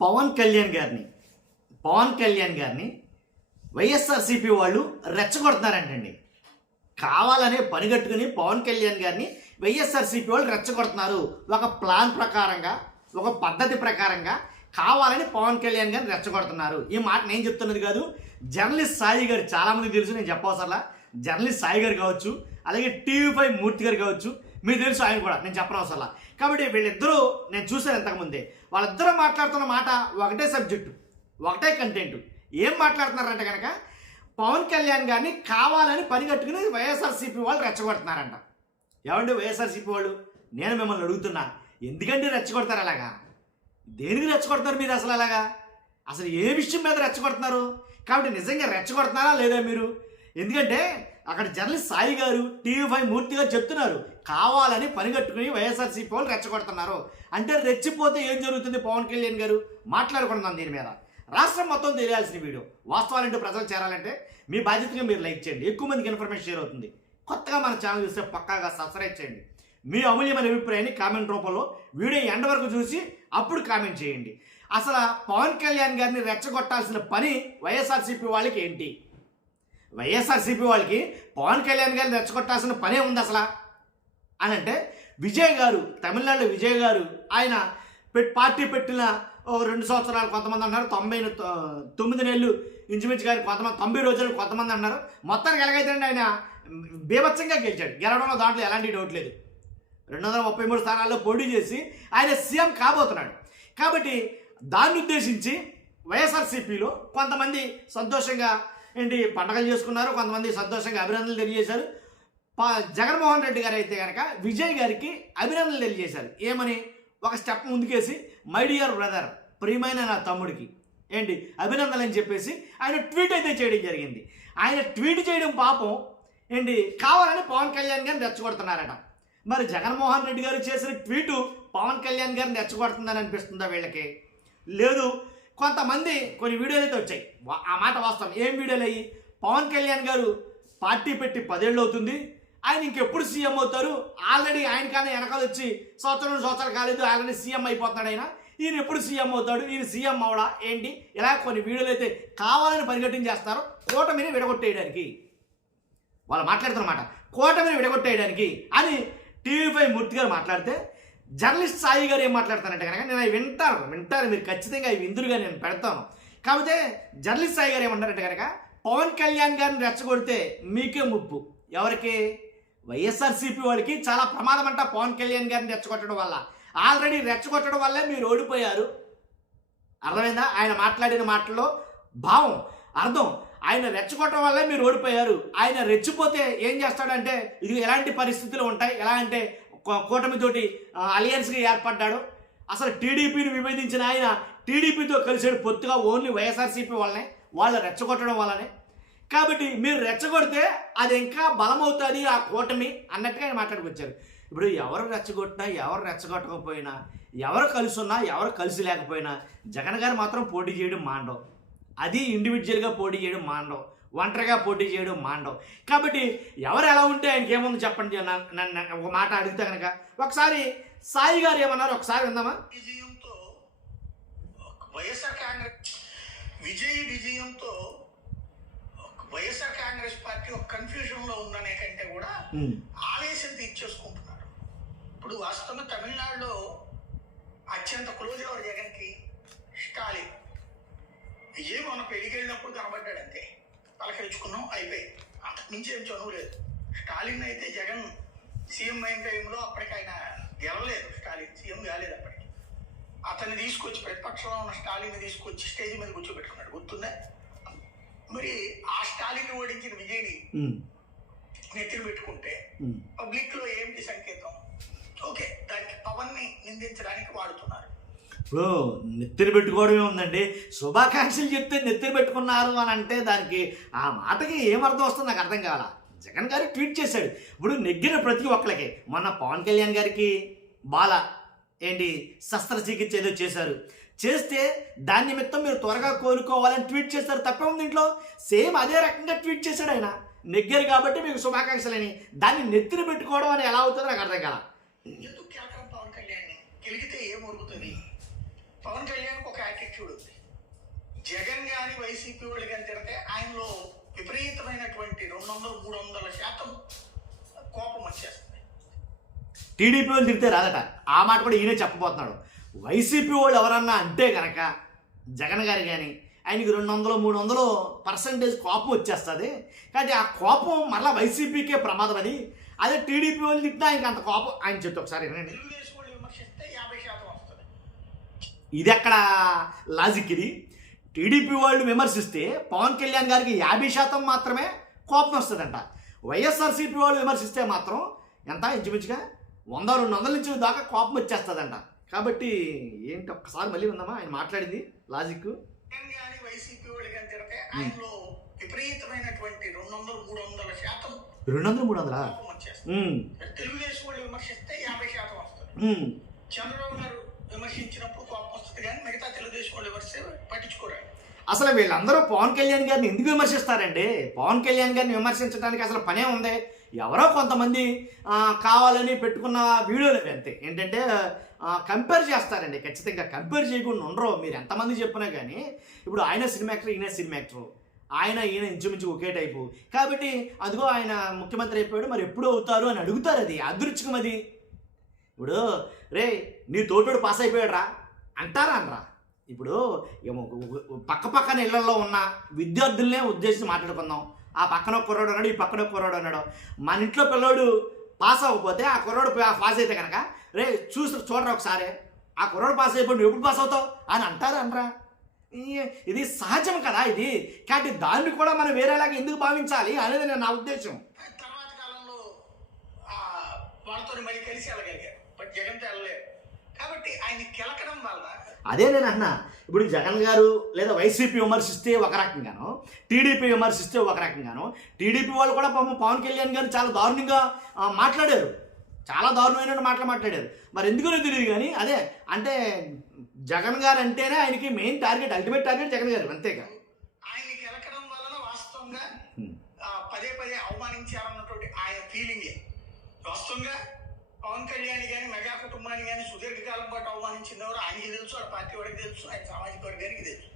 పవన్ కళ్యాణ్ గారిని వైఎస్ఆర్సీపీ వాళ్ళు రెచ్చగొడుతున్నారంటండి. కావాలనే పనిగట్టుకుని పవన్ కళ్యాణ్ గారిని వైఎస్ఆర్సీపీ వాళ్ళు రెచ్చగొడుతున్నారు. ఒక ప్లాన్ ప్రకారంగా, ఒక పద్ధతి ప్రకారంగా కావాలని పవన్ కళ్యాణ్ గారిని రెచ్చగొడుతున్నారు. ఈ మాట నేను చెప్తున్నది కాదు, జర్నలిస్ట్ సాయి గారు, చాలామంది తెలుసు, నేను చెప్పవసరలా. జర్నలిస్ట్ సాయి గారు కావచ్చు, అలాగే టీవీ5 మూర్తి గారు కావచ్చు, మీకు తెలుసు, ఆయన కూడా నేను చెప్పనవసరలా. కాబట్టి వీళ్ళిద్దరూ నేను చూశాను ఇంతకుముందే. వాళ్ళిద్దరూ మాట్లాడుతున్న మాట ఒకటే సబ్జెక్టు, ఒకటే కంటెంట్. ఏం మాట్లాడుతున్నారంటే కనుక పవన్ కళ్యాణ్ గారిని కావాలని పనిగట్టుకుని వైఎస్ఆర్సీపీ వాళ్ళు రెచ్చగొడుతున్నారంట. ఏమండి వైఎస్ఆర్సీపీ వాళ్ళు, నేను మిమ్మల్ని అడుగుతున్నా, ఎందుకంటే రెచ్చగొడతారు అలాగా? దేనికి రెచ్చగొడతారు మీరు అసలు అలాగా? అసలు ఏ విషయం మీద రెచ్చగొడుతున్నారు? కాబట్టి నిజంగా రెచ్చగొడుతున్నారా లేదా మీరు? ఎందుకంటే అక్కడ జర్నలిస్ట్ సాయి గారు, టీవీ5 మూర్తి గారు చెప్తున్నారు, కావాలని పనిగట్టుకుని వైఎస్ఆర్సీపీ వాళ్ళు రెచ్చగొడుతున్నారు. అంటే రెచ్చిపోతే ఏం జరుగుతుంది? పవన్ కళ్యాణ్ గారు మాట్లాడుకుంటున్నాను దీని మీద. రాష్ట్రం మొత్తం తెలియాల్సిన వీడియో. వాస్తవాలంటే ప్రజలు చేరాలంటే మీ బాధ్యతగా మీరు లైక్ చేయండి, ఎక్కువ మందికి ఇన్ఫర్మేషన్ షేర్ అవుతుంది. కొత్తగా మన ఛానల్ చూస్తే పక్కాగా సబ్స్క్రైబ్ చేయండి. మీ అమూల్యమైన అభిప్రాయాన్ని కామెంట్ రూపంలో వీడియో ఎండ్ వరకు చూసి అప్పుడు కామెంట్ చేయండి. అసలు పవన్ కళ్యాణ్ గారిని రెచ్చగొట్టాల్సిన పని వైఎస్ఆర్సీపీ వాళ్ళకి ఏంటి? వైఎస్ఆర్సీపీ వాళ్ళకి పవన్ కళ్యాణ్ గారిని రెచ్చగొట్టాల్సిన పనే ఉంది అసలు అని అంటే, విజయ్ గారు, తమిళనాడులో విజయ్ గారు, ఆయన పార్టీ పెట్టిన 2 సంవత్సరాలు కొంతమంది అన్నారు, 99 నెలలు ఇంచుమించు గారు కొంతమంది, 90 రోజులు కొంతమంది అన్నారు. మొత్తానికి ఎలాగైతే ఆయన బీభత్సంగా గెలిచాడు. గెలవడంలో దాంట్లో ఎలాంటి డౌట్ లేదు. 233 స్థానాల్లో పోటీ చేసి ఆయన సీఎం కాబోతున్నాడు. కాబట్టి దాన్ని ఉద్దేశించి వైఎస్ఆర్సీపీలో కొంతమంది సంతోషంగా పండగలు చేసుకున్నారు, కొంతమంది సంతోషంగా అభినందనలు తెలియజేశారు. జగన్మోహన్ రెడ్డి గారు అయితే కనుక విజయ్ గారికి అభినందనలు తెలియజేశారు. ఏమని? ఒక స్టెప్ ముందుకేసి, మై డియర్ బ్రదర్, ప్రియమైన నా తమ్ముడికి అభినందనలు అని చెప్పేసి ఆయన ట్వీట్ అయితే చేయడం జరిగింది. ఆయన ట్వీట్ చేయడం పాపం కావాలని పవన్ కళ్యాణ్ గారిని రెచ్చగొడుతున్నారట. మరి జగన్మోహన్ రెడ్డి గారు చేసిన ట్వీటు పవన్ కళ్యాణ్ గారిని రెచ్చగొడుతుందని అనిపిస్తుందా వీళ్ళకి? లేదు. కొంతమంది కొన్ని వీడియోలు అయితే వచ్చాయి, ఆ మాట వాస్తవం. ఏం వీడియోలు అయ్యి? పవన్ కళ్యాణ్ గారు పార్టీ పెట్టి 10 ఏళ్ళు అవుతుంది, ఆయన ఇంకెప్పుడు సీఎం అవుతారు? ఆల్రెడీ ఆయన కానీ వెనకాల వచ్చి సంవత్సరాలు కాలేదు, ఆల్రెడీ సీఎం అయిపోతాడు ఆయన. ఈయన ఎప్పుడు సీఎం అవుతాడు? ఈయన సీఎం అవడా ఏంటి? ఇలా కొన్ని వీడియోలు అయితే కావాలని పరిగెట్టించేస్తారు కూటమిని విడగొట్టేయడానికి. వాళ్ళు మాట్లాడుతున్నమాట కూటమిని విడగొట్టేయడానికి అని టీవీ5 మూర్తి గారు మాట్లాడితే, జర్నలిస్ట్ సాయి గారు ఏం మాట్లాడతారంటే కనుక, నేను అవి వింటారు మీరు ఖచ్చితంగా, అవి విందురుగా నేను పెడతాను. కాకపోతే జర్నలిస్ట్ సాయి గారు ఏమంటారంటే కనుక, పవన్ కళ్యాణ్ గారిని రెచ్చగొడితే మీకే ముప్పు. ఎవరికి? వైఎస్ఆర్సీపీ వాళ్ళకి చాలా ప్రమాదం అంట పవన్ కళ్యాణ్ గారిని రెచ్చగొట్టడం వల్ల. ఆల్రెడీ రెచ్చగొట్టడం వల్లే మీరు ఓడిపోయారు. అర్థమైందా? ఆయన మాట్లాడిన మాటల్లో భావం, అర్థం. ఆయన రెచ్చగొట్టడం వల్లే మీరు ఓడిపోయారు. ఆయన రెచ్చిపోతే ఏం చేస్తాడంటే, ఇది ఎలాంటి పరిస్థితులు ఉంటాయి, ఎలా అంటే కూటమితోటి అలియన్స్గా ఏర్పడ్డాడు. అసలు టీడీపీని విభేదించిన ఆయన టీడీపీతో కలిసాడు పొత్తుగా, ఓన్లీ వైఎస్ఆర్సీపీ వాళ్ళనే, వాళ్ళు రెచ్చగొట్టడం వల్లనే. కాబట్టి మీరు రెచ్చగొడితే అది ఇంకా బలమవుతుంది ఆ కూటమి అన్నట్టుగా ఆయన మాట్లాడుకొచ్చారు. ఇప్పుడు ఎవరు రెచ్చగొట్టినా, ఎవరు రెచ్చగొట్టకపోయినా, ఎవరు కలిసి ఉన్నా, ఎవరు కలిసి లేకపోయినా జగన్ గారు మాత్రం పోటీ చేయడం మాండవు. అది ఇండివిజువల్గా పోటీ చేయడం మాండవు, ఒంటరిగా పోటీ చేయడం మాండవు. కాబట్టి ఎవరు ఎలా ఉంటే ఆయనకి ఏముంది చెప్పండి. నన్ను ఒక మాట అడిగితే కనుక ఒకసారి సాయి గారు ఏమన్నారు ఒకసారి విందామా? విజయంతో వైఎస్ఆర్ కాంగ్రెస్ పార్టీ ఒక కన్ఫ్యూజన్ లో ఉందనే కంటే కూడా ఆవేశం తీర్చేసుకుంటున్నారు. ఇప్పుడు వాస్తవంగా తమిళనాడులో అత్యంత క్లోజ్ ఎవరు జగన్ కి? స్టాలిన్. విజయ్ మన పెళ్లికి వెళ్ళినప్పుడు కనబడ్డాడు, అంతే. పలకరించుకున్నాం, అయిపోయి. అంతకు మించి ఏం చదువు లేదు. స్టాలిన్ అయితే జగన్ సీఎం అయిన టైంలో అప్పటికి ఆయన గెలవలేదు, స్టాలిన్ సీఎం కాలేదు అప్పటికి. అతన్ని తీసుకొచ్చి, ప్రతిపక్షంలో ఉన్న స్టాలిన్ తీసుకొచ్చి స్టేజ్ మీద కూర్చోబెట్టుకున్నాడు, గుర్తుందా? మరి ఆ స్టాలిన్ ఓడించిన విజయ్ని నెత్తిన పెట్టుకుంటే పబ్లిక్ లో ఏమిటి సంకేతం? ఓకే, దానికి పవన్ ని నిందించడానికి వాడుతున్నారు. ఇప్పుడు నెత్తిన పెట్టుకోవడమే ఉందండి. శుభాకాంక్షలు చెప్తే నెత్తిన పెట్టుకున్నారు అని అంటే దానికి ఆ మాటకి ఏమర్థం వస్తుంది నాకు అర్థం కావాలా. జగన్ గారు ట్వీట్ చేశాడు. ఇప్పుడు నెగ్గిన ప్రతి ఒక్కరికి, మొన్న పవన్ కళ్యాణ్ గారికి శస్త్రచికిత్స ఏదో చేస్తే దాని నిమిత్తం మీరు త్వరగా కోలుకోవాలని ట్వీట్ చేస్తారు, తప్పే ఉంది ఇంట్లో. సేమ్ అదే రకంగా ట్వీట్ చేశాడు ఆయన. నెగ్గారు కాబట్టి మీకు శుభాకాంక్షలని, దాన్ని నెత్తిన పెట్టుకోవడం అని ఎలా అవుతుందో నాకు అర్థం కాల. ఎందుకు పవన్ కళ్యాణ్ గెలిగితే ఏం ఉరుగుతుంది? పవన్ కళ్యాణ్ ఒక యాటిట్యూడ్ యాటిట్యూడ్ ఉంది. జగన్ గాని వైసీపీ వాళ్ళు కానీ తిడితే ఆయనలో విపరీతమైనటువంటి 200-300% కోపం వచ్చేస్తుంది. టీడీపీ వాళ్ళు తిడితే రాదట. ఆ మాట కూడా ఈయనే చెప్పబోతున్నాడు. వైసీపీ వాళ్ళు ఎవరన్నా అంటే కనుక జగన్ గారు కానీ ఆయనకి 200-300% కోపం వచ్చేస్తుంది. కాబట్టి ఆ కోపం మరలా వైసీపీకే ప్రమాదం అని. అదే టీడీపీ వాళ్ళు తిట్టినా ఆయనకి అంత కోపం. ఆయన చెప్తే ఒకసారి వినండి. తెలుగుదేశం వాళ్ళు విమర్శిస్తే 50% వస్తుంది. ఇది ఎక్కడ లాజిక్ ఇది? టీడీపీ వాళ్ళు విమర్శిస్తే పవన్ కళ్యాణ్ గారికి 50% మాత్రమే కోపం వస్తుందంట. వైఎస్ఆర్సీపీ వాళ్ళు విమర్శిస్తే మాత్రం ఎంత ఇంచుమించుగా 100-200 నుంచి దాకా కోపం వచ్చేస్తుందంట. కాబట్టి ఏంటి ఒక్కసారి మళ్ళీ ఉందామా ఆయన మాట్లాడింది లాజిక్. జగన్ గాని వైసీపీ వాళ్ళు కానీ తిడితే ఆయనలో విపరీతమైనటువంటి 200-300% 200-300 కోపం వచ్చేస్తుంది. తెలుగుదేశం వాళ్ళు విమర్శిస్తే 50% వస్తుంది. చంద్రబాబు గారు విమర్శించినప్పుడు కోపం వస్తుంది కానీ మిగతా తెలుగుదేశం వాళ్ళు విమర్శిస్తే పట్టించుకోరు. అసలు వీళ్ళందరూ పవన్ కళ్యాణ్ గారిని ఎందుకు విమర్శిస్తారండి? పవన్ కళ్యాణ్ గారిని విమర్శించడానికి అసలు పనే ఉంది. ఎవరో కొంతమంది కావాలని పెట్టుకున్న వీడియోలు అంతే. ఏంటంటే కంపేర్ చేస్తారండి. ఖచ్చితంగా కంపేర్ చేయకుండా ఉండరు. మీరు ఎంతమంది చెప్పినా కానీ ఇప్పుడు ఆయన సినిమా యాక్టర్, ఈయన సినిమా యాక్టర్, ఈయన ఇంచుమించు ఒకే టైపు. కాబట్టి అదిగో ఆయన ముఖ్యమంత్రి అయిపోయాడు, మరి ఎప్పుడు అవుతారు అని అడుగుతారు. అది అదృష్టం. అది ఇప్పుడు రే నీ తోటోడు పాస్ అయిపోయాడు రా అంటారా అనరా? ఇప్పుడు పక్కన ఇళ్లలో ఉన్న విద్యార్థులనే ఉద్దేశించి మాట్లాడుకుందాం. ఆ పక్కన ఒక కుర్రాడు అన్నాడు, ఈ పక్కన ఒక కుర్రాడు అన్నాడు. మన ఇంట్లో పిల్లోడు పాస్ అవ్వకపోతే ఆ కుర్రాడు పాస్ అయితే కనుక రే చూడరా ఒకసారి ఆ కుర్రాడు పాస్ అయిపోయి నువ్వు ఎప్పుడు పాస్ అవుతావు అని అంటారా అనరా? ఇది సహజం కదా ఇది. కాబట్టి దాన్ని కూడా మనం వేరేలాగా ఎందుకు భావించాలి అనేది నా ఉద్దేశం. తర్వాత కాలంలో వాళ్ళతో మళ్ళీ కలిసి వెళ్ళగలిగారు, బట్ జగన్తో వెళ్ళలేరు. కాబట్టి ఆయన కెలకడం వల్ల అదే నేను అన్నా. ఇప్పుడు జగన్ గారు లేదా వైసీపీ విమర్శిస్తే ఒక రకంగాను, టీడీపీ విమర్శిస్తే ఒక రకంగాను. టీడీపీ వాళ్ళు కూడా పవన్ కళ్యాణ్ గారు చాలా దారుణంగా మాట్లాడారు. చాలా దారుణమైన మాటలు మాట్లాడారు. మరి ఎందుకనో తెలియదు కానీ అదే అంటే జగన్ గారు అంటేనే ఆయనకి main target, ultimate target Jagan గారు, అంతేగా. ఆయన కెలకడం వలన వాస్తవంగా పదే పదే అవమానించారన్నటువంటి ఆయన ఫీలింగే. వాస్తవంగా పవన్ కళ్యాణ్ కానీ మెగా కుటుంబాన్ని కానీ సుదీర్ఘకాలం పాటు అవమానించింది ఎవరు ఆయనకి తెలుసు, వాళ్ళ పార్టీ వాడికి తెలుసు, ఆయన సామాజిక వర్గానికి తెలుసు.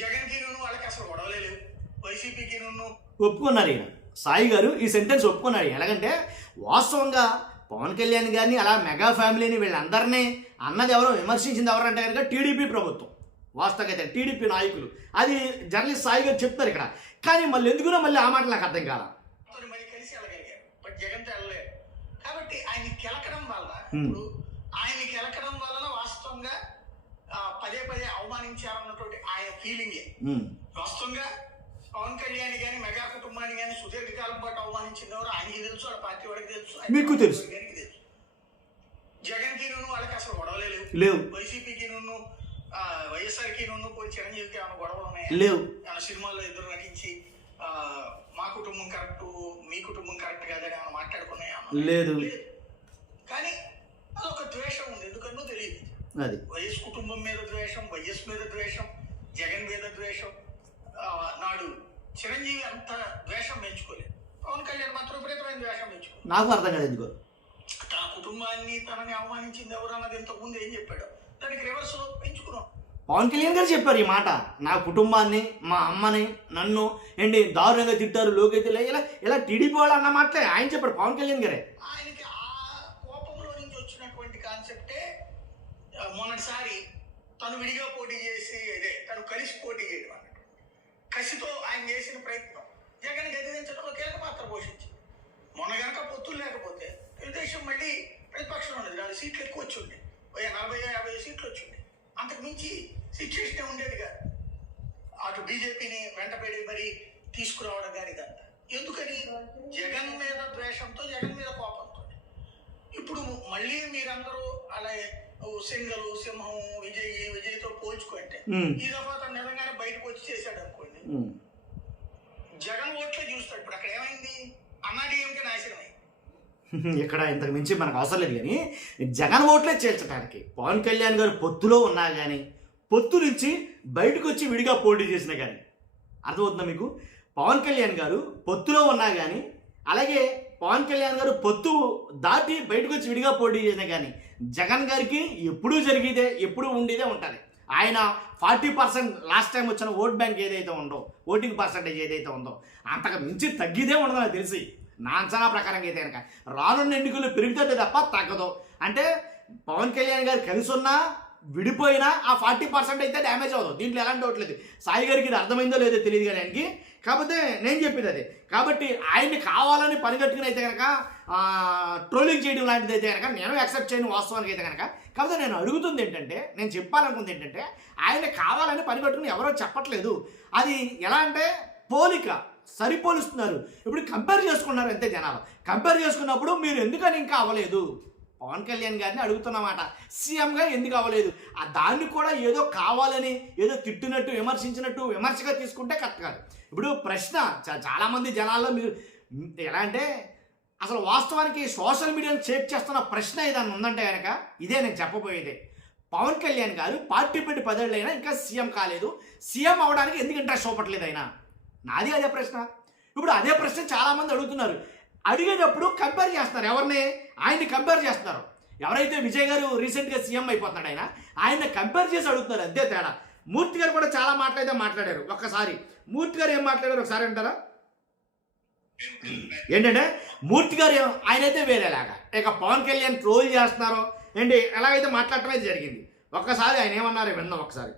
జగన్కి నన్ను వాళ్ళకి అసలు గొడవలే లేవు. వైసీపీకి నన్ను ఒప్పుకున్నారు. ఈయన సాయి గారు ఈ సెంటెన్స్ ఒప్పుకున్నారు. ఎలాగంటే వాస్తవంగా పవన్ కళ్యాణ్ గారిని అలా మెగా ఫ్యామిలీని వీళ్ళందరినీ అన్నది ఎవరో, విమర్శించింది ఎవరంటే కనుక టీడీపీ ప్రభుత్వం. వాస్తవంగా అయితే టీడీపీ నాయకులు. అది జర్నలిస్ట్ సాయి గారు చెప్తారు ఇక్కడ. కానీ మళ్ళీ ఎందుకునో మళ్ళీ ఆ మాట నాకు అర్థం కాల. మళ్ళీ కలిసి వెళ్ళగలిగారు, బట్ జగన్తో వెళ్ళలేరు. కాబట్టి ఆయన కెలకడం వల్ల ఇప్పుడు ఆయన కెలకడం వలన వాస్తవంగా పదే పదే అవమానించారన్నటువంటి ఆయన ఫీలింగే. వాస్తవంగా పవన్ కళ్యాణ్ కానీ మెగా కుటుంబాన్ని కానీ సుదీర్ఘకాలం పాటు అవమానించింది ఎవరు ఆయనకి తెలుసు, వాళ్ళ పార్టీ వాడికి తెలుసు, మీకు తెలుసు. జగన్కి నన్ను వాళ్ళకి అసలు గొడవలే లేవు. వైసీపీకి నన్ను వైఎస్ఆర్కి నన్ను పోయి చిరంజీవికి ఏమైనా గొడవలు ఉన్నాయా? లేవు. సినిమాల్లో ఇద్దరు నటించి మా కుటుంబం కరెక్ట్, మీ కుటుంబం కరెక్ట్ కాదని ఏమైనా మాట్లాడుకున్నాయా? లేదు. కానీ అదొక ద్వేషం ఉంది, ఎందుకన్నో తెలియదు. అది వైఎస్ కుటుంబం మీద ద్వేషం, వైఎస్ మీద ద్వేషం, జగన్ మీద ద్వేషం. నాడు చిరంజీవి అంత ద్వేషం పెంచుకోలేదు. పవన్ కళ్యాణ్ మాత్రం విపరీతమైన ద్వేషం పెంచుకోలేదు. నాకు అర్థం కాదు ఎందుకో. తన కుటుంబాన్ని తనని అవమానించింది ఎవరు అన్నది ఇంతకు ముందు ఏం చెప్పాడు, దానికి రివర్స్ పెంచుకున్నాం. పవన్ కళ్యాణ్ గారు చెప్పారు ఈ మాట. నా కుటుంబాన్ని, మా అమ్మని, నన్ను ఏంటి దారుణంగా తిట్టారు లోకైతే ఇలా ఇలా టీడీపీ వాళ్ళు అన్న మాటలే ఆయన చెప్పాడు పవన్ కళ్యాణ్ గారే. ఆయనకి ఆ కోపంలో నుంచి వచ్చినటువంటి కాన్సెప్టే మొన్నటిసారి తను విడిగా పోటీ చేసి తను కలిసి పోటీ చేయడం అన్నట్టు కసితో ఆయన చేసిన ప్రయత్నం జగన్ గదిదించడంలో కీలక పాత్ర పోషించింది. మొన్న కనుక పొత్తులు లేకపోతే తెలుగుదేశం మళ్ళీ ప్రతిపక్షంలో ఉండేది, 4 సీట్లు ఎక్కువ వచ్చి ఉండే, 40-50 సీట్లు వచ్చి ఉండే. అంతకు మించి సిచ్యువేషన్ ఉండేది కాదు. అటు బీజేపీని వెంటబడి మరి తీసుకురావడం కానీ ఇదంతా ఎందుకని జగన్ మీద ద్వేషంతో, జగన్ మీద కోపంతో. ఇప్పుడు మళ్ళీ మీరందరూ అలా సింగలు, సింహం, విజయ్తో పోల్చుకుంటే ఈ దఫా తను నిజంగానే బయటకు వచ్చి చేశాడు అనుకోండి, జగన్ ఓట్లే చూస్తాడు. ఇప్పుడు అక్కడ ఏమైంది, అన్నాడీఎంకే నాశనం అయింది. ఇక్కడ ఇంతకు మించి మనకు అవసరం లేదు. కానీ జగన్ ఓట్లే చేర్చడానికి పవన్ కళ్యాణ్ గారు పొత్తులో ఉన్నా కానీ, పొత్తు నుంచి బయటకు వచ్చి విడిగా పోటీ చేసినా కానీ అర్థమవుతుందా మీకు? పవన్ కళ్యాణ్ గారు పొత్తులో ఉన్నా కానీ, అలాగే పవన్ కళ్యాణ్ గారు పొత్తు దాటి బయటకు వచ్చి విడిగా పోటీ చేసినా కానీ జగన్ గారికి ఎప్పుడూ జరిగేదే, ఎప్పుడూ ఉండేదే ఉంటుంది. ఆయన 40% లాస్ట్ టైం వచ్చిన ఓట్ బ్యాంక్ ఏదైతే ఉందో, ఓటింగ్ పర్సంటేజ్ ఏదైతే ఉందో అంతకు మించి తగ్గిదే ఉండదు నాకు తెలిసి. నా అంచనా ప్రకారంగా అయితే కనుక రానున్న ఎన్నికలు పెరుగుతుంది తప్ప తగ్గదు. అంటే పవన్ కళ్యాణ్ గారు కలిసి ఉన్నా విడిపోయినా ఆ 40% అయితే డ్యామేజ్ అవ్వదు. దీంట్లో ఎలాంటి డౌట్ లేదు. సాయి గారికి ఇది అర్థమైందో లేదో తెలియదు కానీ ఆయనకి. కాకపోతే నేను చెప్పేది అదే. కాబట్టి ఆయన్ని కావాలని పనిగట్టుకుని అయితే కనుక ట్రోలింగ్ చేయడం లాంటిది అయితే కనుక నేను యాక్సెప్ట్ చేయను వాస్తవానికి అయితే కనుక. కాకపోతే నేను అడుగుతుంది ఏంటంటే, నేను చెప్పాలనుకుంది ఏంటంటే, ఆయన్ని కావాలని పనిగట్టుకుని ఎవరో చెప్పట్లేదు. అది ఎలా అంటే పోలిక, సరిపోలుస్తున్నారు. ఇప్పుడు కంపేర్ చేసుకున్నారు అంతే జనాలు. కంపేర్ చేసుకున్నప్పుడు మీరు ఎందుకని ఇంకా అవ్వలేదు పవన్ కళ్యాణ్ గారిని అడుగుతున్నమాట, సీఎంగా ఎందుకు అవ్వలేదు? దాన్ని కూడా ఏదో కావాలని ఏదో తిట్టినట్టు విమర్శించినట్టు విమర్శగా తీసుకుంటే కరెక్ట్ కాదు. ఇప్పుడు ప్రశ్న చాలామంది జనాల్లో మీరు ఎలా అంటే అసలు వాస్తవానికి సోషల్ మీడియాను షేప్ చేస్తున్న ప్రశ్న ఏదన్నా ఉందంటే కనుక ఇదే నేను చెప్పబోయేదే. పవన్ కళ్యాణ్ గారు పార్టీ పెట్టి 10 ఏళ్ళైనా ఇంకా సీఎం కాలేదు, సీఎం అవడానికి ఎందుకు ఇంట్రెస్ట్ చూపట్లేదు అయినా? నాది అదే ప్రశ్న. ఇప్పుడు అదే ప్రశ్న చాలామంది అడుగుతున్నారు. అడిగేటప్పుడు కంపేర్ చేస్తున్నారు. ఎవరిని? ఆయన్ని కంపేర్ చేస్తున్నారు. ఎవరైతే విజయ్ గారు రీసెంట్గా సీఎం అయిపోతున్నాడు ఆయన్ని కంపేర్ చేసి అడుగుతున్నారు, అంతే తేడా. మూర్తి గారు కూడా చాలా మాట్లాడారు. ఒక్కసారి మూర్తి గారు ఏం మాట్లాడారు ఒకసారి అంటారా? ఏంటంటే మూర్తి గారు ఆయనైతే వేరేలాగా, ఇక పవన్ కళ్యాణ్ ట్రోల్ చేస్తున్నారో ఏంటి ఎలాగైతే మాట్లాడటం అయితే జరిగింది. ఒక్కసారి ఆయన ఏమన్నారో విన్నాం ఒకసారి.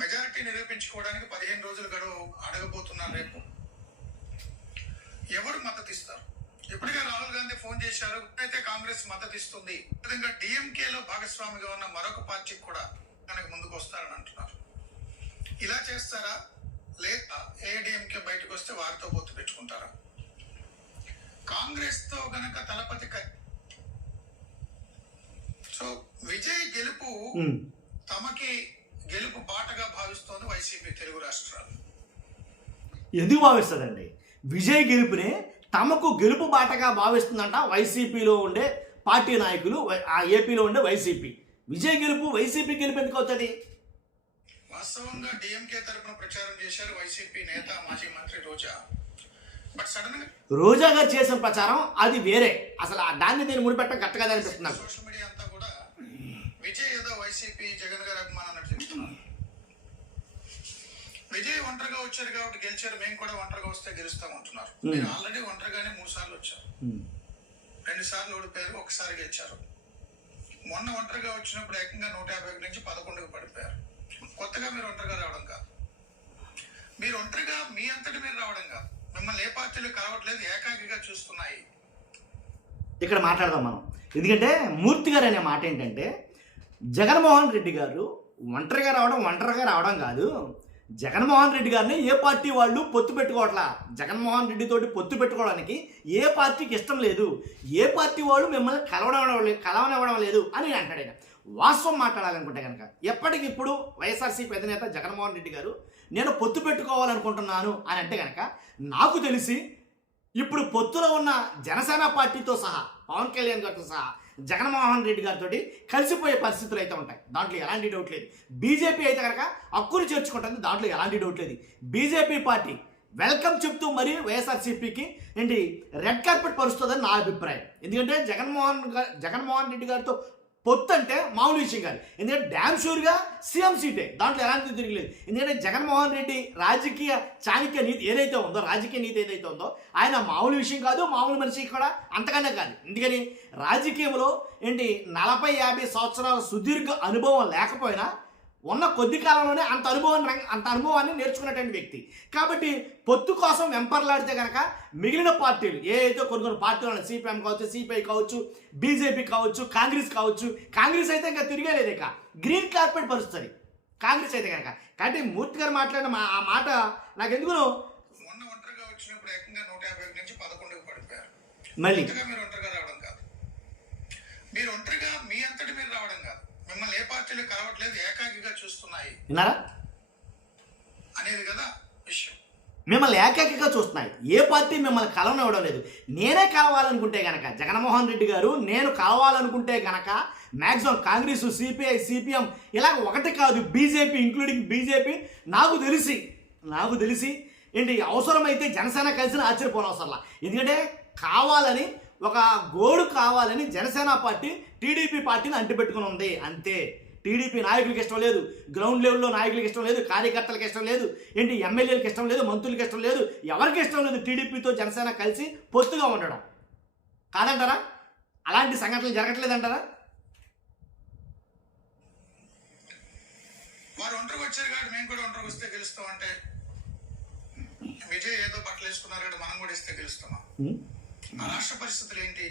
మెజారిటీ నిరూపించుకోవడానికి 15 రోజులు గడువు అడగబోతున్నారు. రేపు ఎవరు మద్దతు ఇస్తారు? ఇప్పటికే రాహుల్ గాంధీ ఫోన్ చేశారు, అయితే కాంగ్రెస్ మద్దతు ఇస్తుంది. విధంగా డిఎంకేలో భాగస్వామిగా ఉన్న మరొక పార్టీకి కూడా మనకు ముందుకు వస్తారని అంటున్నారు. ఇలా చేస్తారా, లేదా ఏఐడిఎంకే బయటకు వస్తే వారితో పొత్తు పెట్టుకుంటారా? కాంగ్రెస్ తో గనక తలపతి సో విజయ్ గెలుపు తమకి గెలుపు బాటగా భావిస్తోంది వైసీపీ తెలుగు రాష్ట్రాలు. ఎందుకు భావిస్తుందండి? విజయ్ గెలుపునే తమకు గెలుపు బాటగా భావిస్తుందంట వైసీపీలో ఉండే పార్టీ నాయకులు, ఆ ఏపీలో ఉండే వైసీపీ. విజయ్ గెలుపు వైసీపీ గెలుపు ఎందుకు అవుతుంది? వాస్తవంగా డిఎంకే తరపున ప్రచారం చేశారు వైసీపీ నేత మాజీ మంత్రి రోజా. బట్ సడన్ గా రోజా గారు చేసిన ప్రచారం అది వేరే. అసలు దాన్ని నేను ముడిపెట్టడం కరెక్ట్ కదా అనిపిస్తున్నాను. సోషల్ మీడియా అంతా కూడా విజయ్ ఏదో వైసీపీ జగన్ గారి అభిమానం అన్నట్టు చెప్తున్నారు. విజయ్ ఒంటరిగా వచ్చారు కాబట్టి గెలిచారు, మేము కూడా ఒంటరిగా వస్తే గెలుస్తామంటున్నారు. మీరు ఆల్రెడీ ఒంటరిగానే 3 సార్లు వచ్చారు, 2 సార్లు ఓడిపోయారు, 1 సారి గెలిచారు. మొన్న ఒంటరిగా వచ్చినప్పుడు ఏకంగా 150 నుంచి 11కు పడిపోయారు. కొత్తగా మీరు ఒంటరిగా రావడం కాదు, మీరు ఒంటరిగా మీ అంతటి మీరు రావడం కాదు, మిమ్మల్ని ఏ పార్టీలు కలవట్లేదు, ఏకాకిగా చూస్తున్నాయి. ఇక్కడ మాట్లాడదాం మనం. ఎందుకంటే మూర్తి గారు అనే మాట ఏంటంటే, జగన్మోహన్ రెడ్డి గారు ఒంటరిగా రావడం కాదు, జగన్మోహన్ రెడ్డి గారిని ఏ పార్టీ వాళ్ళు పొత్తు పెట్టుకోవట్లా. జగన్మోహన్ రెడ్డి తోటి పొత్తు పెట్టుకోవడానికి ఏ పార్టీకి ఇష్టం లేదు, ఏ పార్టీ వాళ్ళు మిమ్మల్ని కలవనివ్వడం లేదు అని అంటాడు ఆయన. వాస్తవం మాట్లాడాలనుకుంటే కనుక ఎప్పటికిప్పుడు వైఎస్ఆర్సీపీ అధినేత జగన్మోహన్ రెడ్డి గారు నేను పొత్తు పెట్టుకోవాలనుకుంటున్నాను అని అంటే కనుక నాకు తెలిసి ఇప్పుడు పొత్తులో ఉన్న జనసేన పార్టీతో సహా, పవన్ కళ్యాణ్ గారితో సహా జగన్మోహన్ రెడ్డి గారితో కలిసిపోయే పరిస్థితులు అయితే ఉంటాయి. దాంట్లో ఎలాంటి డౌట్ లేదు. బీజేపీ అయితే కనుక హక్కును చేర్చుకుంటుంది, దాంట్లో ఎలాంటి డౌట్ లేదు. బీజేపీ పార్టీ వెల్కమ్ చెప్తూ మరి వైఎస్ఆర్సీపీకి ఏంటి రెడ్ కార్పెట్ పరుస్తుందని నా అభిప్రాయం. ఎందుకంటే జగన్మోహన్ రెడ్డి గారితో పొత్తు అంటే మామూలు విషయం కాదు. ఎందుకంటే డ్యామ్ షూర్గా సీఎం సీటే, దాంట్లో ఎలాంటి తిరగలేదు. ఎందుకంటే జగన్మోహన్ రెడ్డి రాజకీయ చాణక్య నీతి ఏదైతే ఉందో, రాజకీయ నీతి ఏదైతే ఉందో ఆయన మామూలు విషయం కాదు, మామూలు మనిషి కూడా అంతకన్నా కాదు. ఎందుకని రాజకీయంలో ఏంటి 40-50 సంవత్సరాల సుదీర్ఘ అనుభవం లేకపోయినా ఉన్న కొద్ది కాలంలోనే అంత అనుభవాన్ని నేర్చుకున్నటువంటి వ్యక్తి. కాబట్టి పొత్తు కోసం వెంపర్లాడితే కనుక మిగిలిన పార్టీలు ఏదైతే కొన్ని పార్టీలు ఉన్నాయి, సిపిఎం కావచ్చు, సిపిఐ కావచ్చు, బీజేపీ కావచ్చు, కాంగ్రెస్ అయితే ఇంకా తిరిగేలేదు, ఇక గ్రీన్ కార్పెట్ పరుస్తుంది కాంగ్రెస్ అయితే కనుక. కాబట్టి మూర్తి గారు మాట్లాడిన ఆ మాట నాకు ఎందుకు మొన్న ఒంటరిగా వచ్చినప్పుడు ఏకంగా 150 నుంచి 11కు పడిపోయారు. మళ్ళీ మీరు ఒంటరిగా రావడం కాదు, మీరు ఒంటరిగా మీ అంతటి మీరు రావడం కాదు, మిమ్మల్ని ఏ పార్టీలు కలవట్లేదు, ఏకాకిగా చూస్తున్నాయి విన్నారా అనేది కదా విషయం. మిమ్మల్ని ఏకాకిగా చూస్తున్నాయి, ఏ పార్టీ మిమ్మల్ని కలవనివ్వడం లేదు. నేనే కలవాలనుకుంటే గనక జగన్మోహన్ రెడ్డి గారు, నేను కలవాలనుకుంటే గనక మ్యాక్సిమం కాంగ్రెస్, సిపిఐ, సిపిఎం ఇలా ఒకటి కాదు, బీజేపీ ఇంక్లూడింగ్ బీజేపీ నాకు తెలిసి ఏంటి అవసరమైతే జనసేన కలిసిన ఆశ్చర్యపోనవసరంలా. ఎందుకంటే కావాలని ఒక గోడు కావాలని జనసేన పార్టీ టీడీపీ పార్టీని అంటిపెట్టుకుని ఉంది అంతే. టీడీపీ నాయకులకి ఇష్టం లేదు, గ్రౌండ్ లెవెల్లో నాయకులకి ఇష్టం లేదు, కార్యకర్తలకు ఇష్టం లేదు, ఏంటి ఎమ్మెల్యేలకు ఇష్టం లేదు, మంత్రులకి ఇష్టం లేదు, ఎవరికి ఇష్టం లేదు టీడీపీతో జనసేన కలిసి పొత్తుగా ఉండడం. కాదంటారా? అలాంటి సంఘటనలు జరగట్లేదంటారా? వారు ఒంటరికి వచ్చారు కాబట్టి మేము కూడా ఒంటరికి వస్తే గెలుస్తామంటే, విజయ్ ఏదో బట్టలు వేసుకున్నారు కాబట్టి మనం కూడా ఇస్తే గెలుస్తామా? ఆ రాష్ట్ర పరిస్థితులు ఏంటి?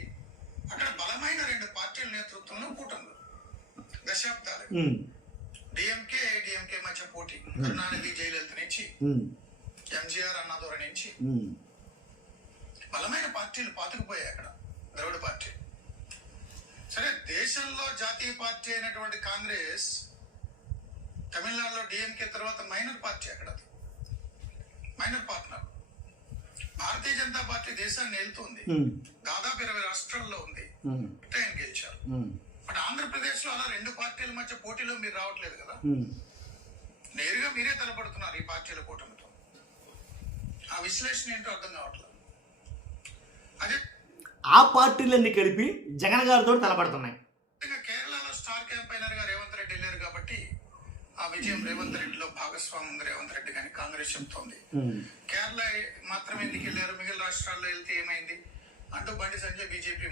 అక్కడ బలమైన 2 పార్టీల నేతృత్వంలో కూటమి దశాబ్దాలు డిఎంకే మధ్య పోటీ, కరుణానిధి జయలలిత నుంచి, ఎంజీఆర్ అన్నాదూర నుంచి బలమైన పార్టీలు పాతుకుపోయాయి. అక్కడ ద్రవిడ పార్టీ సరే, దేశంలో జాతీయ పార్టీ అయినటువంటి కాంగ్రెస్ తమిళనాడులో డిఎంకే తర్వాత మైనర్ పార్టీ, అక్కడ మైనర్ పార్ట్నర్. భారతీయ జనతా పార్టీ దేశాన్ని వెళ్తుంది, దాదాపు 20 రాష్ట్రాల్లో ఉంది, ఆయన గెలిచారు. బట్ ఆంధ్రప్రదేశ్ లో అలా 2 పార్టీల మధ్య పోటీలో మీరు రావట్లేదు కదా, నేరుగా మీరే తలపడుతున్నారు ఈ పార్టీల కూటమితో. ఆ విశ్లేషణ ఏంటో అర్థం కావట్లేదు. అదే ఆ పార్టీలన్నీ కలిపి జగన్ గారితో తలపడుతున్నాయి. కేరళలో స్టార్ క్యాంపైనర్ గా రేవంత్ రెడ్డి వెళ్ళారు కాబట్టి ఆ విజయం రేవంత్ రెడ్డిలో భాగస్వామి ఉంది రేవంత్ రెడ్డి కానీ కాంగ్రెస్ చెప్తోంది. కేరళ మాత్రం ఎందుకు వెళ్ళారు, మిగిలిన రాష్ట్రాల్లో వెళ్తే ఏమైంది అంటూ బండి సంజయ్ బీజేపీ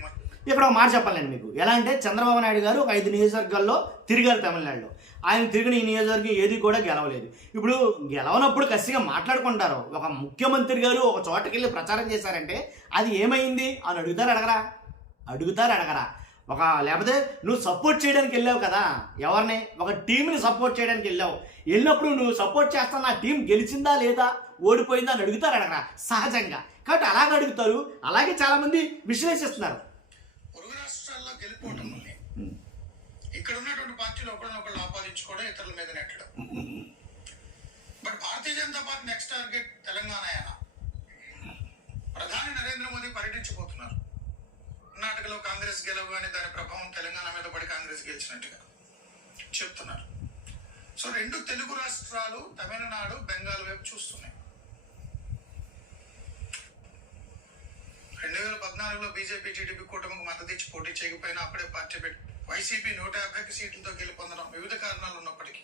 ఇక్కడ ఒక మాట చెప్పాలండి మీకు. ఎలా అంటే చంద్రబాబు నాయుడు గారు ఒక 5 నియోజకవర్గాల్లో తిరిగారు తమిళనాడులో. ఆయన తిరిగిన ఈ నియోజకవర్గం ఏది కూడా గెలవలేదు. ఇప్పుడు గెలవనప్పుడు కసిగా మాట్లాడుకుంటారు. ఒక ముఖ్యమంత్రి గారు ఒక చోటకి వెళ్ళి ప్రచారం చేశారంటే అది ఏమైంది అని అడుగుతారు అడగరా? లేకపోతే నువ్వు సపోర్ట్ చేయడానికి వెళ్ళావు కదా, ఎవరిని? ఒక టీంని సపోర్ట్ చేయడానికి వెళ్ళినప్పుడు నువ్వు సపోర్ట్ చేస్తాను, ఆ టీం గెలిచిందా లేదా, ఓడిపోయిందా అని అడగరా సహజంగా. కాబట్టి అలాగే అడుగుతారు, అలాగే చాలా మంది విశ్లేషిస్తున్నారు. పొరుగు రాష్ట్రాల్లో గెలిపోవటం ఇక్కడ ఉన్నటువంటి పార్టీలు ఒకరినొకరు ఆపాదించుకోవడం, ఇతరుల మీద నెట్టడం. But Bharatiya Janata party next target Telangana. ప్రధాని నరేంద్ర మోదీ పర్యటించబోతున్నారు. కర్ణాటకలో కాంగ్రెస్ గెలవగానే దాని ప్రభావం తెలంగాణ మీద పడి కాంగ్రెస్ గెలిచినట్టుగా చెప్తున్నారు. సో 2 తెలుగు రాష్ట్రాలు తమిళనాడు, బెంగాల్ వైపు చూస్తున్నాయి. 2014లో బీజేపీ టీడీపీ కూటమికి మద్దతు ఇచ్చి పోటీ చేయకపోయినా అప్పుడే పార్టీ పెట్టి వైసీపీ 150 సీట్లతో గెలుపొందడం వివిధ కారణాలు ఉన్నప్పటికీ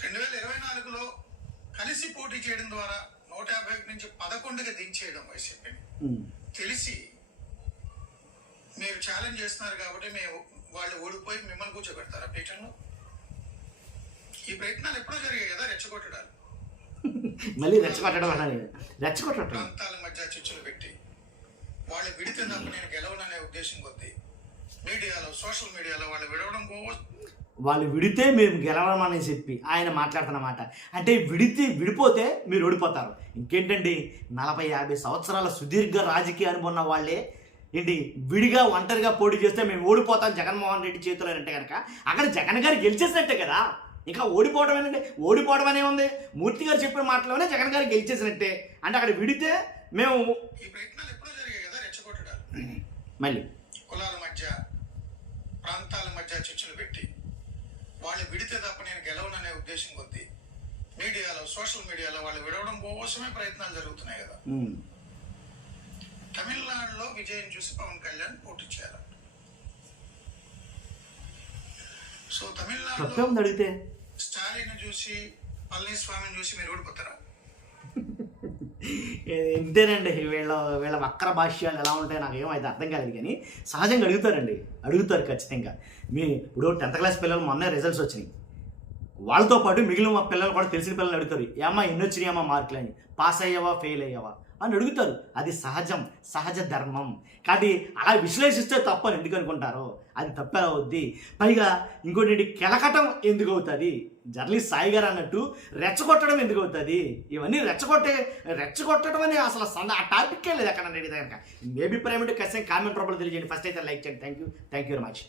2024లో కలిసి పోటీ చేయడం ద్వారా 150 నుంచి 11కి దించేయడం వైసీపీని తెలిసి మీరు ఛాలెంజ్ చేస్తున్నారు కాబట్టి వాళ్ళు ఓడిపోయి మిమ్మల్ని కూర్చోబెడతారా పీఠంలో? ఈ ప్రయత్నాలు ఎప్పుడో జరిగాయి కదా, రెచ్చగొట్టడాలు. మళ్ళీ రెచ్చగొట్టడం ప్రాంతాల మధ్య చిచ్చులు పెట్టి వాళ్ళు విడితే తప్ప నేను గెలవననే ఉద్దేశం కొద్దీ మీడియాలో, సోషల్ మీడియాలో వాళ్ళు విడితే మేము గెలవమని చెప్పి ఆయన మాట్లాడుతున్నమాట. అంటే విడిపోతే మీరు ఓడిపోతారు. ఇంకేంటండి, 40-50 సంవత్సరాల సుదీర్ఘ రాజకీయ అనుభవం ఉన్న వాళ్ళే ఏంటి విడిగా ఒంటరిగా పోటీ చేస్తే మేము ఓడిపోతాం జగన్మోహన్ రెడ్డి చేతిలో అంటే కనుక అక్కడ జగన్ గారు గెలిచేసినట్టే కదా. ఇంకా ఓడిపోవడం అనే ఉంది. మూర్తి గారు చెప్పిన మాటలోనే జగన్ గారు గెలిచేసినట్టే. అంటే అక్కడ విడితే మేము ఈ ప్రయత్నాలు ఎప్పుడో జరిగాయి కదా, రెచ్చగొట్టడాలు. మళ్ళీ కులాల మధ్య, ప్రాంతాల మధ్య చిచ్చులు పెట్టి వాళ్ళు విడితే తప్ప నేను గెలవననే ఉద్దేశం కొద్దీ మీడియాలో, సోషల్ మీడియాలో వాళ్ళు విడవడం కోసమే ప్రయత్నాలు జరుగుతున్నాయి కదా. తమిళనాడులో విజయం చూసి పవన్ కళ్యాణ్ పోటీ చేయాలి. సో తమిళనాడులో అడిగితే స్టాలిన్ చూసి, పళనిస్వామిని చూసి మీరు ఓడిపోతారా? ఇంతేనండి. వీళ్ళ వక్ర భాష్యాలు ఎలా ఉంటాయో నాకు ఏమైతే అర్థం కాలేదు. కానీ సహజంగా అడుగుతారు ఖచ్చితంగా. ఇప్పుడు 10th క్లాస్ పిల్లలు మొన్న రిజల్ట్స్ వచ్చినాయి. వాళ్ళతో పాటు మిగిలిన పిల్లలు కూడా తెలిసిన పిల్లలు అడుగుతారు, ఏమ్మా ఎన్ని వచ్చినాయమ్మా మార్కులు అని, పాస్ అయ్యావా ఫెయిల్ అయ్యావా అని అడుగుతారు. అది సహజ ధర్మం. కాబట్టి అలా విశ్లేషిస్తే తప్పని ఎందుకు అనుకుంటారో, అది తప్పేలా అవుద్ది. పైగా ఇంకోటి కెలకటం ఎందుకు అవుతుంది, జర్నలిస్ట్ సాయి గారు అన్నట్టు రెచ్చగొట్టడం ఎందుకు అవుతుంది? ఇవన్నీ రెచ్చగొట్టడం అని అసలు ఆ టాపిక్కే లేదు ఎక్కడ. మేబీ ప్రైవేట్ ఖచ్చితంగా కామెంట్ రూపంలో తెలియజేయండి. ఫస్ట్ అయితే లైక్ చేయండి. Thank you very much.